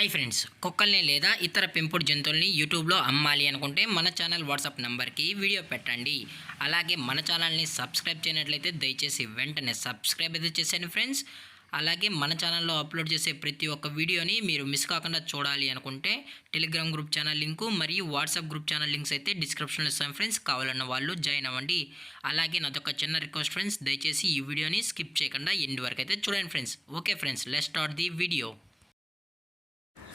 Hi friends, కుక్కల్ని లేదా ఇతర పెంపుడు జంతువుల్ని యూట్యూబ్లో అమ్మాలి అనుకుంటే మన ఛానల్ వాట్సాప్ నెంబర్కి వీడియో పెట్టండి. అలాగే మన ఛానల్ని సబ్స్క్రైబ్ చేయనట్లయితే దయచేసి వెంటనే సబ్స్క్రైబ్ అయితే చేసేయండి ఫ్రెండ్స్. అలాగే మన ఛానల్లో అప్లోడ్ చేసే ప్రతి ఒక్క వీడియోని మీరు మిస్ కాకుండా చూడాలి అనుకుంటే టెలిగ్రామ్ గ్రూప్ ఛానల్ లింకు మరియు వాట్సాప్ గ్రూప్ ఛానల్ లింక్స్ అయితే డిస్క్రిప్షన్లో ఇస్తాను ఫ్రెండ్స్. కావాలన్న వాళ్ళు జాయిన్ అవ్వండి. అలాగే నాదొక చిన్న రిక్వెస్ట్ ఫ్రెండ్స్, దయచేసి ఈ వీడియోని స్కిప్ చేయకుండా ఎండ్ వరకు అయితే చూడండి friends. Okay friends, let's start the video.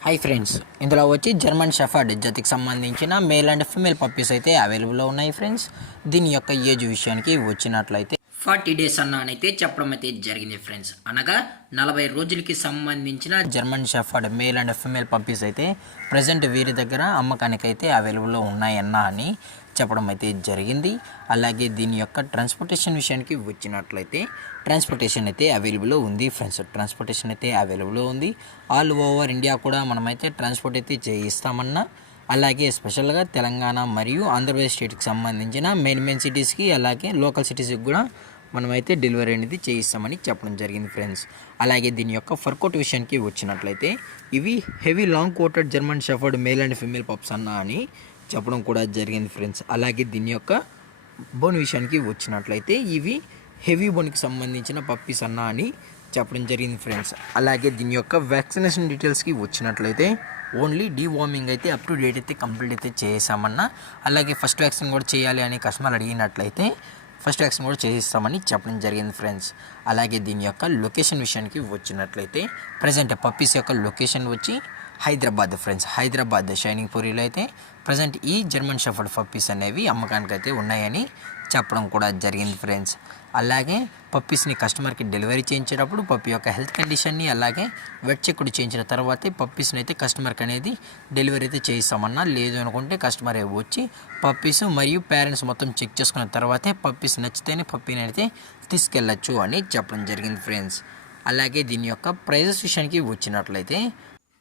Hi friends, ఇందులో వచ్చి జర్మన్ షెఫర్డ్ జాతికి సంబంధించిన మేల్ అండ్ ఫీమేల్ పప్పీస్ అయితే అవైలబుల్లో ఉన్నాయి ఫ్రెండ్స్. దీని యొక్క ఏజ్ విషయానికి వచ్చినట్లయితే 40 days అన్ననైతే చెప్పడం అయితే జరిగింది ఫ్రెండ్స్. అనగా 40 రోజులకి సంబంధించిన German shepherd male and female puppies అయితే ప్రజెంట్ వీరి దగ్గర అమ్మకానికి అయితే అవైలబుల్లో ఉన్నాయన్న అని చెప్పడం అయితే జరిగింది. అలాగే దీని యొక్క ట్రాన్స్పోర్టేషన్ విషయానికి వచ్చినట్లయితే ట్రాన్స్పోర్టేషన్ అయితే అవైలబుల్లో ఉంది ఫ్రెండ్స్. ట్రాన్స్పోర్టేషన్ అయితే అవైలబుల్లో ఉంది. ఆల్ ఓవర్ ఇండియా కూడా మనమైతే ట్రాన్స్పోర్ట్ అయితే చేయిస్తామన్నా. అలాగే స్పెషల్గా తెలంగాణ మరియు ఆంధ్రప్రదేశ్ స్టేట్కి సంబంధించిన మెయిన్ సిటీస్కి అలాగే లోకల్ సిటీస్కి కూడా మనమైతే డెలివరీ అనేది చేయిస్తామని చెప్పడం జరిగింది ఫ్రెండ్స్. అలాగే దీని యొక్క ఫర్కోట్ విషయానికి వచ్చినట్లయితే ఇవి heavy long coated German shepherd male and female pups అన్న అని చెప్పడం కూడా జరిగింది ఫ్రెండ్స్. అలాగే దీని యొక్క బోన్ విషయానికి వచ్చినట్లయితే ఇవి హెవీ బోన్కి సంబంధించిన పప్పీస్ అన్న అని చెప్పడం జరిగింది ఫ్రెండ్స్. అలాగే దీని యొక్క వ్యాక్సినేషన్ డీటెయిల్స్కి వచ్చినట్లయితే ఓన్లీ డీవార్మింగ్ అయితే అప్ టు డేట్ అయితే కంప్లీట్ అయితే చేసామన్నా. అలాగే ఫస్ట్ వ్యాక్సిన్ కూడా చేయాలి అని కస్టమర్ అడిగినట్లయితే ఫస్ట్ వ్యాక్సిన్ కూడా చేయిస్తామని చెప్పడం జరిగింది ఫ్రెండ్స్. అలాగే దీని యొక్క లొకేషన్ విషయానికి వచ్చినట్లయితే ప్రజెంట్ పప్పీస్ యొక్క లొకేషన్ వచ్చి హైదరాబాద్ ఫ్రెండ్స్. హైదరాబాద్ షైనింగ్ పూరిలో అయితే ప్రజెంట్ ఈ జర్మన్ షెఫర్డ్ పప్పీస్ అనేవి అమ్మకానికి అయితే ఉన్నాయని చెప్పడం కూడా జరిగింది ఫ్రెండ్స్. అలాగే పప్పీస్ని కస్టమర్కి డెలివరీ చేయించేటప్పుడు పప్పీ యొక్క హెల్త్ కండిషన్ని అలాగే వెట్ చెక్ చేయించిన తర్వాతే పప్పీస్ని అయితే కస్టమర్కి అనేది డెలివరీ అయితే చేయిస్తామన్నా. లేదు అనుకుంటే కస్టమర్ వచ్చి పప్పీస్ మరియు పేరెంట్స్ మొత్తం చెక్ చేసుకున్న తర్వాతే పప్పీస్ నచ్చితేనే పప్పీని అయితే తీసుకెళ్ళచ్చు అని చెప్పడం జరిగింది ఫ్రెండ్స్. అలాగే దీని యొక్క ప్రైజెస్ విషయానికి వచ్చినట్లయితే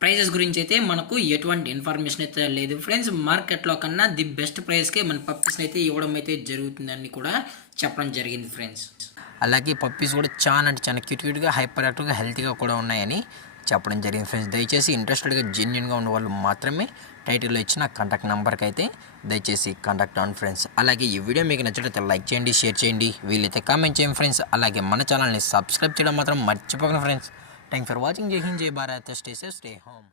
ప్రైజెస్ గురించి అయితే మనకు ఎటువంటి ఇన్ఫర్మేషన్ అయితే లేదు ఫ్రెండ్స్. మార్కెట్లో కన్నా ది బెస్ట్ ప్రైస్కే మన పప్పీస్ని అయితే ఇవ్వడం అయితే జరుగుతుందని కూడా చెప్పడం జరిగింది ఫ్రెండ్స్. అలాగే పప్పీస్ కూడా చాలా అంటే చాలా క్యూట్గా హైపర్ యాక్టివ్గా హెల్తీగా కూడా ఉన్నాయని చెప్పడం జరిగింది ఫ్రెండ్స్. దయచేసి ఇంట్రెస్టెడ్గా జెన్యున్గా ఉన్న వాళ్ళు మాత్రమే టైటిల్లో ఇచ్చిన కాంటాక్ట్ నెంబర్కి అయితే దయచేసి కాంటాక్ట్ అవ్వండి ఫ్రెండ్స్. అలాగే ఈ వీడియో మీకు నచ్చినట్లయితే లైక్ చేయండి, షేర్ చేయండి, వీలైతే కామెంట్ చేయండి ఫ్రెండ్స్. అలాగే మన ఛానల్ని సబ్స్క్రైబ్ చేయడం మాత్రం మర్చిపోకండి ఫ్రెండ్స్. Thank for watching. జై హింద్, జై Bharat, stay safe, stay home.